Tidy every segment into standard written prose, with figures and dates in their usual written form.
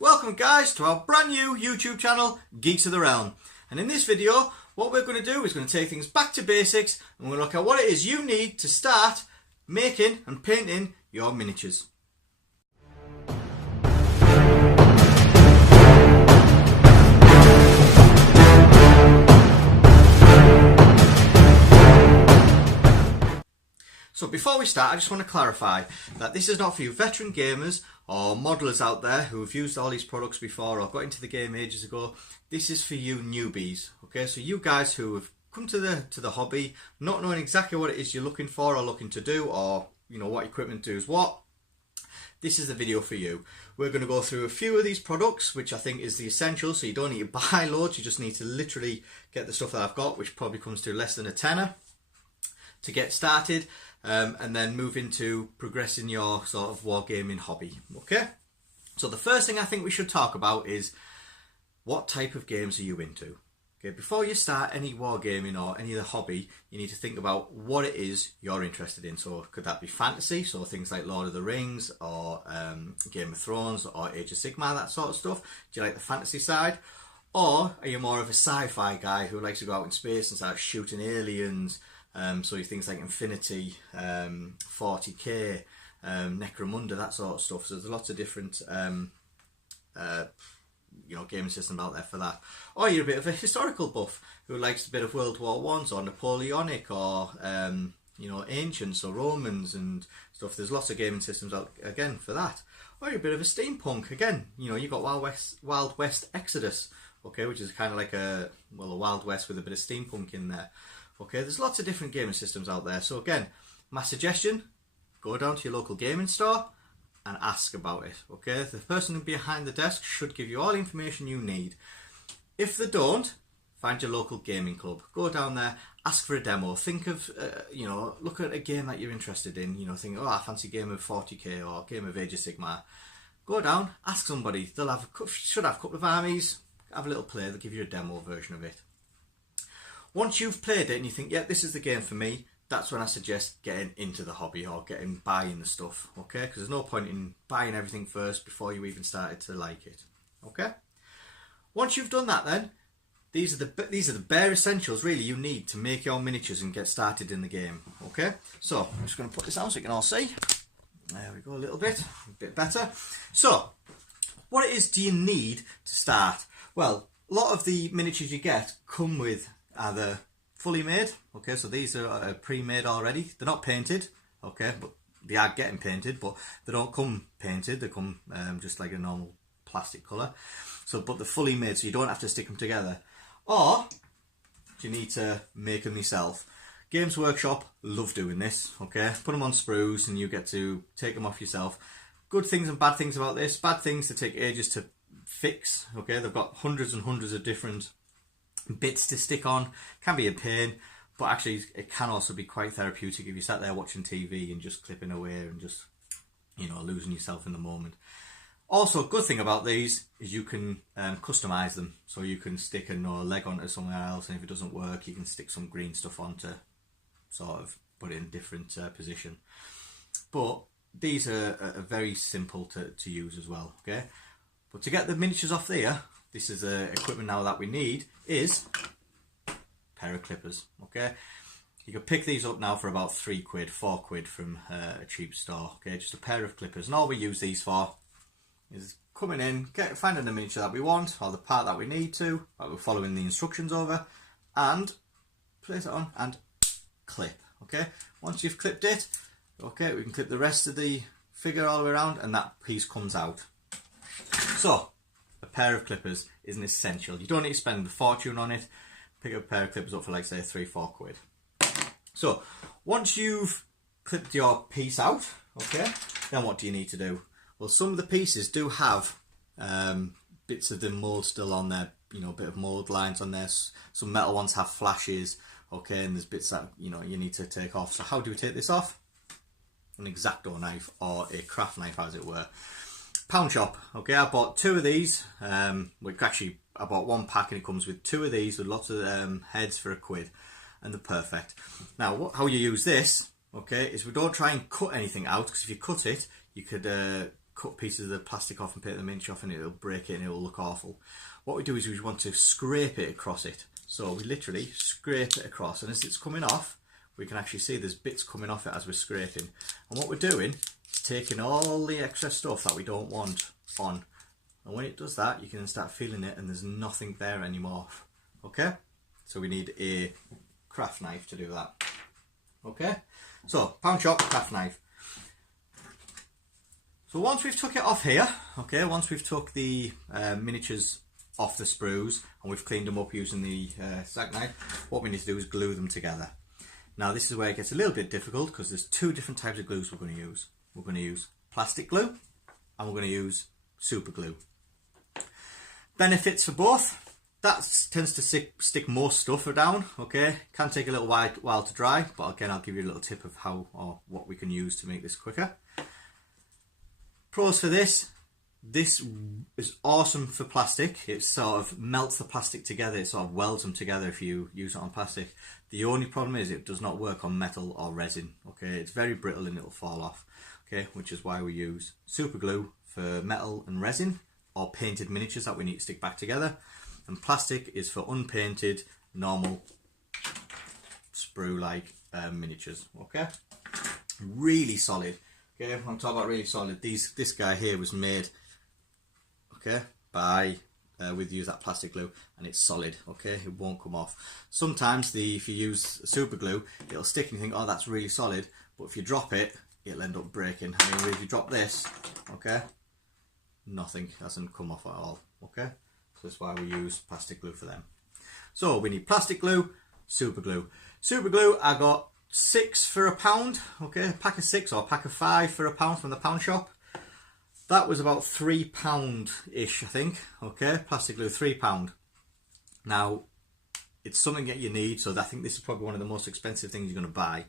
Welcome guys to our brand new YouTube channel, Geeks of the Realm. And in this video, what we're going to do is going to take things back to basics and we're going to look at what it is you need to start making and painting your miniatures. So before we start, I just want to clarify that this is not for you veteran gamers or modelers out there who have used all these products before or got into the game ages ago. This is for you newbies, okay? So you guys who have come to the hobby, not knowing exactly what it is you're looking for or looking to do, or you know what equipment does what, this is the video for you. We're going to go through a few of these products, which I think is the essential, so you don't need to buy loads, you just need to literally get the stuff that I've got, which probably comes to less than a tenner, to get started. And then move into progressing your sort of wargaming hobby. Okay, so the first thing I think we should talk about is what type of games are you into. Okay, before you start any wargaming or any of the hobby, you need to think about what it is you're interested in. So could that be fantasy, so things like Lord of the Rings or Game of Thrones or Age of Sigmar, that sort of stuff. Do you like the fantasy side? Or are you more of a sci-fi guy who likes to go out in space and start shooting aliens? So things like Infinity, 40k, Necromunda, that sort of stuff. So there's lots of different, gaming systems out there for that. Or you're a bit of a historical buff who likes a bit of World War Ones or Napoleonic or ancients or Romans and stuff. There's lots of gaming systems out again for that. Or you're a bit of a steampunk again. You know, you've got Wild West Exodus, okay, which is kind of like a Wild West with a bit of steampunk in there. Okay, there's lots of different gaming systems out there. So again, my suggestion, go down to your local gaming store and ask about it. Okay, the person behind the desk should give you all the information you need. If they don't, find your local gaming club. Go down there, ask for a demo. Think of, look at a game that you're interested in. Think, I fancy a game of 40k or a game of Age of Sigmar. Go down, ask somebody. Should have a couple of armies, have a little play. They'll give you a demo version of it. Once you've played it and you think, yeah, this is the game for me, that's when I suggest getting into the hobby or buying the stuff, okay? Because there's no point in buying everything first before you even started to like it, okay? Once you've done that then, these are the bare essentials really you need to make your miniatures and get started in the game, okay? So, I'm just going to put this out so you can all see. There we go, a bit better. So, what it is do you need to start? Well, a lot of the miniatures you get come with either fully made, okay, so these are pre-made already. They're not painted, okay, but they are getting painted, but they don't come painted. They come just like a normal plastic colour. So, but they're fully made, so you don't have to stick them together. Or you need to make them yourself. Games Workshop love doing this, okay. Put them on sprues and you get to take them off yourself. Good things and bad things about this. Bad things, to take ages to fix, okay. They've got hundreds and hundreds of different bits to stick on. Can be a pain, but actually it can also be quite therapeutic if you sat there watching TV and just clipping away and just losing yourself in the moment. Also, a good thing about these is you can customize them, so you can stick a leg onto somewhere else, and if it doesn't work you can stick some green stuff on to sort of put it in a different position. But these are very simple to use as well, okay. But to get the miniatures off there, this is the equipment now that we need, is a pair of clippers, okay? You can pick these up now for about £3, £4 from a cheap store, okay? Just a pair of clippers, and all we use these for is coming in, finding the miniature that we want, or the part that we need to, that we're following the instructions over, and place it on and clip, okay? Once you've clipped it, okay, we can clip the rest of the figure all the way around, and that piece comes out. So, a pair of clippers is an essential. You don't need to spend a fortune on it. Pick up a pair of clippers up for like say £3, £4. So once you've clipped your piece out, okay, then what do you need to do? Well, some of the pieces do have bits of the mould still on there, a bit of mould lines on there. Some metal ones have flashes, okay, and there's bits that you need to take off. So how do we take this off? An X-Acto knife, or a craft knife as it were. Pound shop, okay, I bought 2 of these. I bought 1 pack and it comes with 2 of these with lots of heads for £1, and they're perfect. Now, how you use this, okay, is we don't try and cut anything out, because if you cut it, you could cut pieces of the plastic off and paint the miniature off and it'll break it and it'll look awful. What we do is we want to scrape it across it. So we literally scrape it across, and as it's coming off, we can actually see there's bits coming off it as we're scraping. And what we're doing is taking all the extra stuff that we don't want on. And when it does that, you can start feeling it and there's nothing there anymore. Okay? So we need a craft knife to do that. Okay? So, pound shop, craft knife. So once we've took it off here, okay, once we've took the miniatures off the sprues and we've cleaned them up using the sack knife, what we need to do is glue them together. Now this is where it gets a little bit difficult because there's two different types of glues we're going to use. We're going to use plastic glue and we're going to use super glue. Benefits for both. That tends to stick most stuff down, okay. Can take a little while to dry, but again I'll give you a little tip of how or what we can use to make this quicker. Pros for this is awesome for plastic. It sort of melts the plastic together, it sort of welds them together if you use it on plastic. The only problem is it does not work on metal or resin, okay. It's very brittle and it'll fall off, okay, which is why we use super glue for metal and resin or painted miniatures that we need to stick back together. And plastic is for unpainted, normal, sprue-like miniatures, okay? Really solid, okay? I'm talking about really solid. This guy here was made, okay, by, with use that plastic glue, and it's solid, okay? It won't come off. Sometimes if you use super glue, it'll stick and you think, oh, that's really solid, but if you drop it, it'll end up breaking. I mean, if you drop this, okay, nothing, hasn't come off at all, okay? So that's why we use plastic glue for them. So we need plastic glue, super glue. Super glue, I got 6 for £1, okay, a pack of 6 or a pack of 5 for £1 from the pound shop. That was about £3-ish, I think, okay, plastic glue, £3. Now, it's something that you need, so I think this is probably one of the most expensive things you're going to buy,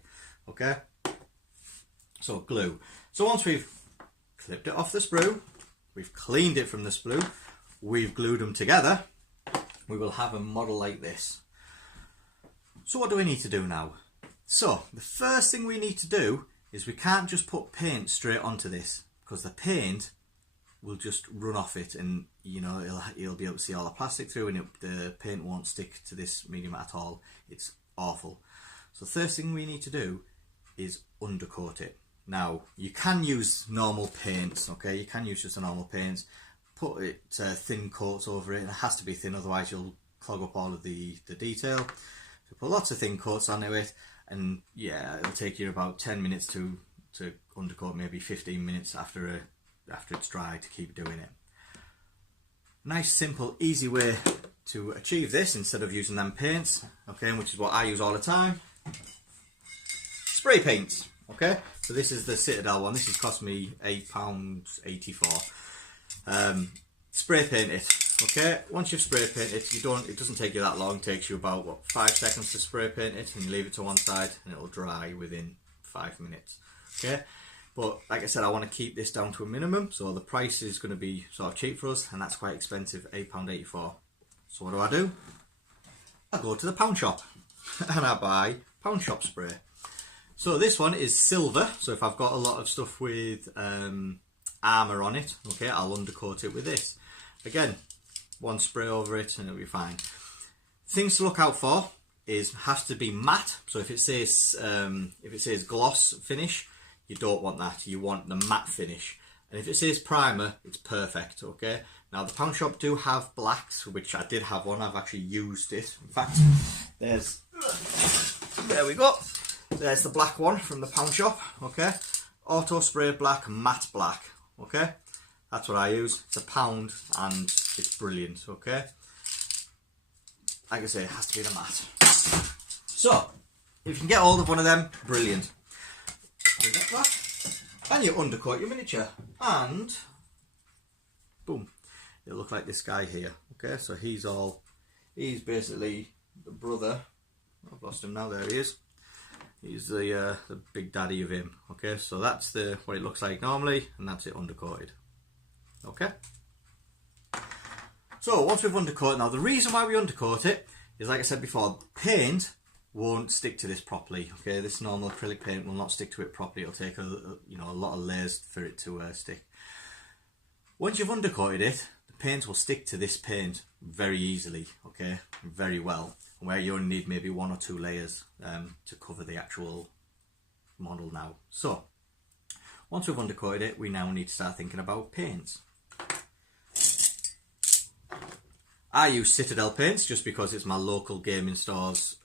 okay. So glue. So once we've clipped it off the sprue, we've cleaned it from the sprue, we've glued them together, we will have a model like this. So what do we need to do now? So the first thing we need to do is we can't just put paint straight onto this because the paint will just run off it and you know you'll be able to see all the plastic through and the paint won't stick to this medium at all. It's awful. So the first thing we need to do is undercoat it. Now you can use normal paints, okay, you can use just a normal paints. Put it thin coats over it, and it has to be thin, otherwise you'll clog up all of the detail. So put lots of thin coats onto it, and yeah, it'll take you about 10 minutes to undercoat, maybe 15 minutes after it's dry to keep doing it. Nice, simple, easy way to achieve this instead of using them paints, okay, which is what I use all the time. Spray paints, okay. So this is the Citadel one. This has cost me £8.84. Spray paint it, okay. Once you've spray painted it, it doesn't take you that long. It takes you about what, 5 seconds to spray paint it, and you leave it to one side and it'll dry within 5 minutes, okay. But like I said, I want to keep this down to a minimum, so the price is going to be sort of cheap for us, and that's quite expensive, £8.84. So what do? I go to the pound shop and I buy pound shop spray. So this one is silver, so if I've got a lot of stuff with armour on it, okay, I'll undercoat it with this. Again, one spray over it and it'll be fine. Things to look out for has to be matte. So if it says gloss finish, you don't want that. You want the matte finish. And if it says primer, it's perfect, okay. Now the pound shop do have blacks, which I did have one. I've actually used it. In fact, there we go. There's the black one from the pound shop, okay. Auto spray black, matte black. Okay, that's what I use. It's £1 and it's brilliant, okay. Like I say, it has to be the matte. So, if you can get hold of one of them, brilliant. You get that, and you undercoat your miniature, and boom, it'll look like this guy here, okay. So he's basically the brother, I've lost him now, there he is. He's the big daddy of him, okay. So that's what it looks like normally, and that's it undercoated, okay. So once we've undercoated, now the reason why we undercoat it is, like I said before, paint won't stick to this properly, okay. This normal acrylic paint will not stick to it properly. It'll take a lot of layers for it to stick. Once you've undercoated it, the paint will stick to this paint very easily, okay, very well, where you only need maybe 1 or 2 layers to cover the actual model now. So once we've undercoated it, we now need to start thinking about paints. I use Citadel paints just because it's my local gaming store's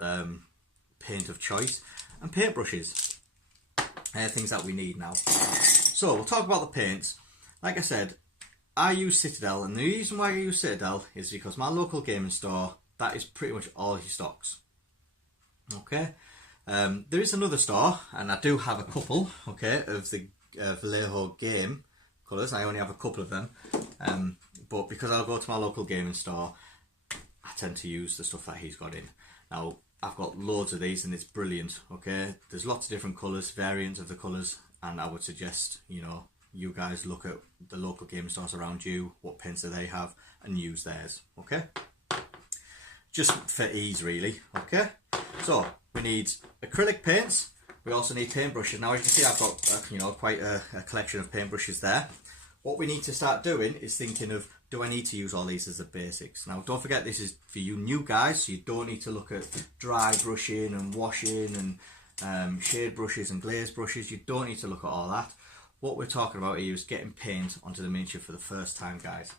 paint of choice, and paintbrushes, things that we need now. So we'll talk about the paints. Like I said, I use Citadel, and the reason why I use Citadel is because my local gaming store, that is pretty much all he stocks. Okay, there is another store, and I do have a couple, okay, of the Vallejo game colours. I only have a couple of them, but because I'll go to my local gaming store, I tend to use the stuff that he's got in. Now, I've got loads of these and it's brilliant, okay? There's lots of different colours, variants of the colours, and I would suggest, you know, you guys look at the local gaming stores around you, what paints do they have, and use theirs, okay? Just for ease, really, okay? So, we need acrylic paints. We also need paintbrushes. Now, as you can see, I've got, you know, quite a collection of paintbrushes there. What we need to start doing is thinking of, do I need to use all these as the basics? Now, don't forget, this is for you new guys, so you don't need to look at dry brushing and washing and shade brushes and glaze brushes. You don't need to look at all that. What we're talking about here is getting paint onto the miniature for the first time, guys.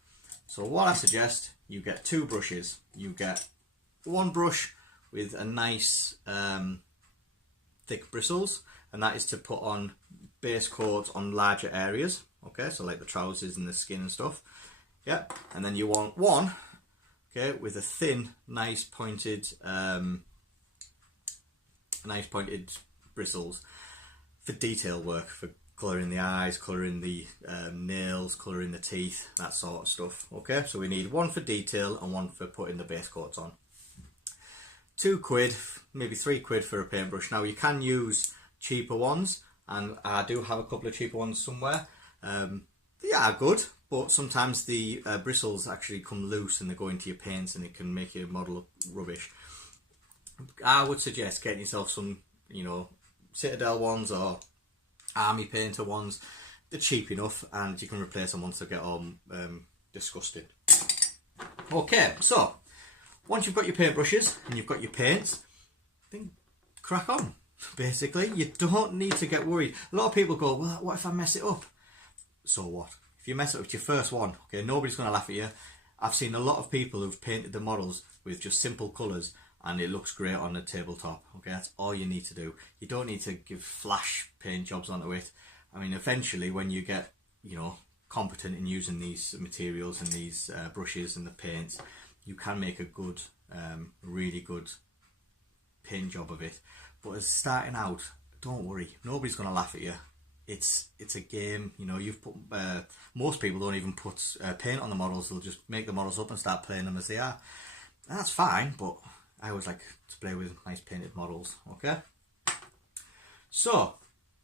So what I suggest, you get 2 brushes. You get 1 brush with a nice thick bristles, and that is to put on base coats on larger areas, okay, so like the trousers and the skin and stuff. Yeah, and then you want 1, okay, with a thin, nice pointed bristles for detail work, for colouring the eyes, colouring the nails, colouring the teeth, that sort of stuff. Okay, so we need 1 for detail and 1 for putting the base coats on. £2, maybe £3 for a paintbrush. Now, you can use cheaper ones, and I do have a couple of cheaper ones somewhere. They are good, but sometimes the bristles actually come loose and they go into your paints and it can make your model look rubbish. I would suggest getting yourself some, you know, Citadel ones or Army Painter ones. They're cheap enough and you can replace them once they get all disgusting. Okay, so once you've got your paintbrushes and you've got your paints, then crack on. Basically, you don't need to get worried. A lot of people go, well, what if I mess it up? So what? If you mess it up, it's your first one, okay, nobody's going to laugh at you. I've seen a lot of people who've painted the models with just simple colours and it looks great on the tabletop, okay, that's all you need to do. You don't need to give flash paint jobs onto it. I mean, eventually when you get, you know, competent in using these materials and these brushes and the paints, you can make a good, really good paint job of it. But as starting out, don't worry, nobody's going to laugh at you. It's a game, you know. You've put most people don't even put paint on the models. They'll just make the models up and start playing them as they are. And that's fine, but I always like to play with nice painted models. Okay, so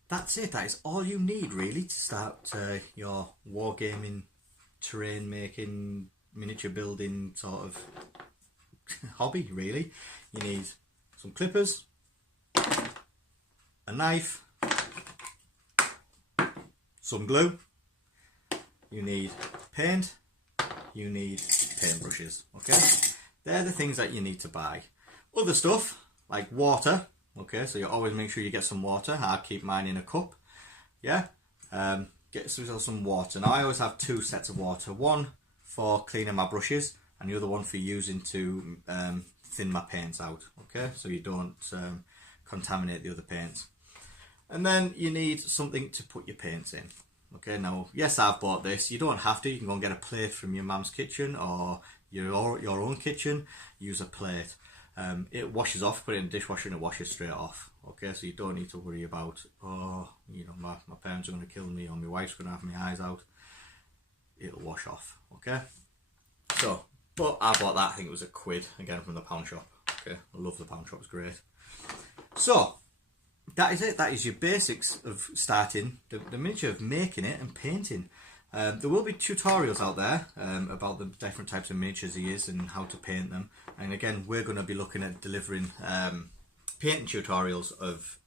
that's it. That is all you need really to start your wargaming, terrain making, miniature building sort of hobby. Really, you need some clippers, a knife, some glue, you need paint, you need paintbrushes, okay? They're the things that you need to buy. Other stuff, like water, okay, so you always make sure you get some water. I keep mine in a cup, yeah? Get yourself some water. Now, I always have 2 sets of water, one for cleaning my brushes and the other one for using to thin my paints out, okay? So you don't contaminate the other paints. And then you need something to put your paints in. Okay, now, yes, I've bought this. You don't have to. You can go and get a plate from your mum's kitchen or your own kitchen. Use a plate. It washes off, put it in the dishwasher and it washes straight off. Okay, so you don't need to worry about, oh, you know, my parents are going to kill me or my wife's going to have my eyes out. It'll wash off, okay? So, but I bought that. I think it was £1, again, from the pound shop. Okay, I love the pound shop. It's great. So, that is it. That is your basics of starting the miniature, of making it and painting. There will be tutorials out there about the different types of miniatures he is and how to paint them. And again, we're going to be looking at delivering painting tutorials of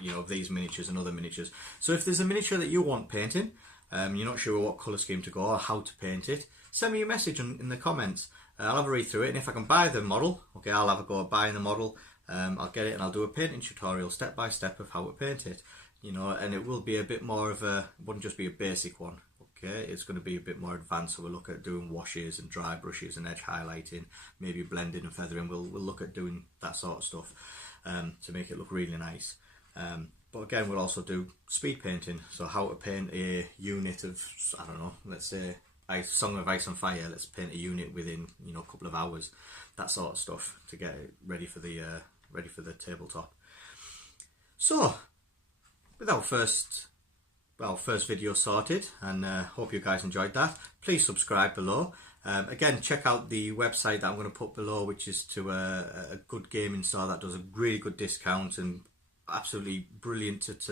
you know, these miniatures and other miniatures. So if there's a miniature that you want painting you're not sure what colour scheme to go or how to paint it, send me a message in the comments. I'll have a read through it, and if I can buy the model, okay, I'll have a go at buying the model. I'll get it and I'll do a painting tutorial step by step of how to paint it, you know, and it will be a bit more of a, wouldn't just be a basic one, okay, it's going to be a bit more advanced. So we'll look at doing washes and dry brushes and edge highlighting, maybe blending and feathering. We'll look at doing that sort of stuff to make it look really nice. But again, we'll also do speed painting, so how to paint a unit of, I don't know, let's say Song of Ice and Fire, let's paint a unit within, you know, a couple of hours, that sort of stuff, to get it ready for the tabletop. So with our first video sorted, and hope you guys enjoyed that. Please subscribe below. Again, check out the website that I'm going to put below, which is to a good gaming store that does a really good discount and absolutely brilliant at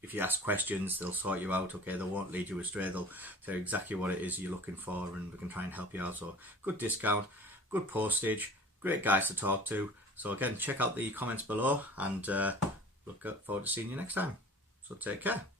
if you ask questions, they'll sort you out, okay, they won't lead you astray, they'll tell you exactly what it is you're looking for, and we can try and help you out. So good discount, good postage, great guys to talk to. So again, check out the comments below, and look forward to seeing you next time. So take care.